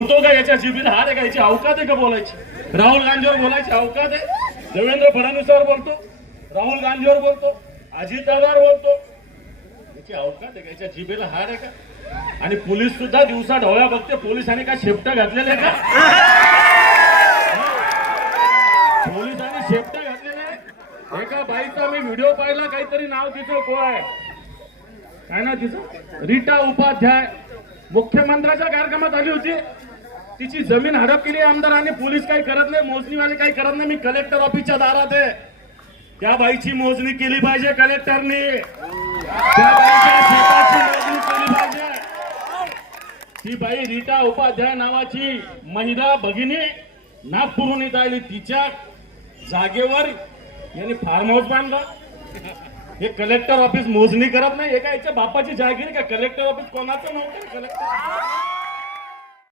बोलतो का याच्या जीबीला हार आहे का? याची अवकात आहे का बोलायची? राहुल गांधीवर बोलायची अवकात आहे? देवेंद्र फडणवीसवर बोलतो, राहुल गांधीवर बोलतो, अजितदादावर बोलतो, याची अवकात आहे का? याच्या जीबीला हार आहे का? आणि पोलीस सुद्धा दिवसा ढवळ्या बघते. पोलिसांनी काय शेपटा घातलेले का? पोलिसांनी शेपटा घातलेले. एका बाईचा मी व्हिडिओ पाहिला, काहीतरी नाव तिचं काय ना तिचं, रीटा उपाध्याय, मुख्यमंत्र्याच्या कार्यक्रमात आली होती. तिची जमीन हडप केली आमदारांनी. पोलीस काही करत नाही, मोजणीवाले काही करत नाही. मी कलेक्टर ऑफिसच्या दारात आहे. त्या बाईची मोजणी केली पाहिजे कलेक्टरनी. त्या बाईच्या शेताची मोजणी केली पाहिजे. ती बाई रीटा उपाध्याय नावाची महिला भगिनी नागपूरहून इथं आली. तिच्या जागेवर यांनी फार्म हाऊस बांधला. हे कलेक्टर ऑफिस मोजणी करत नाही. एका याच्या बापाची जागीर का? कलेक्टर ऑफिस कोणाचं नव्हतं. कलेक्टर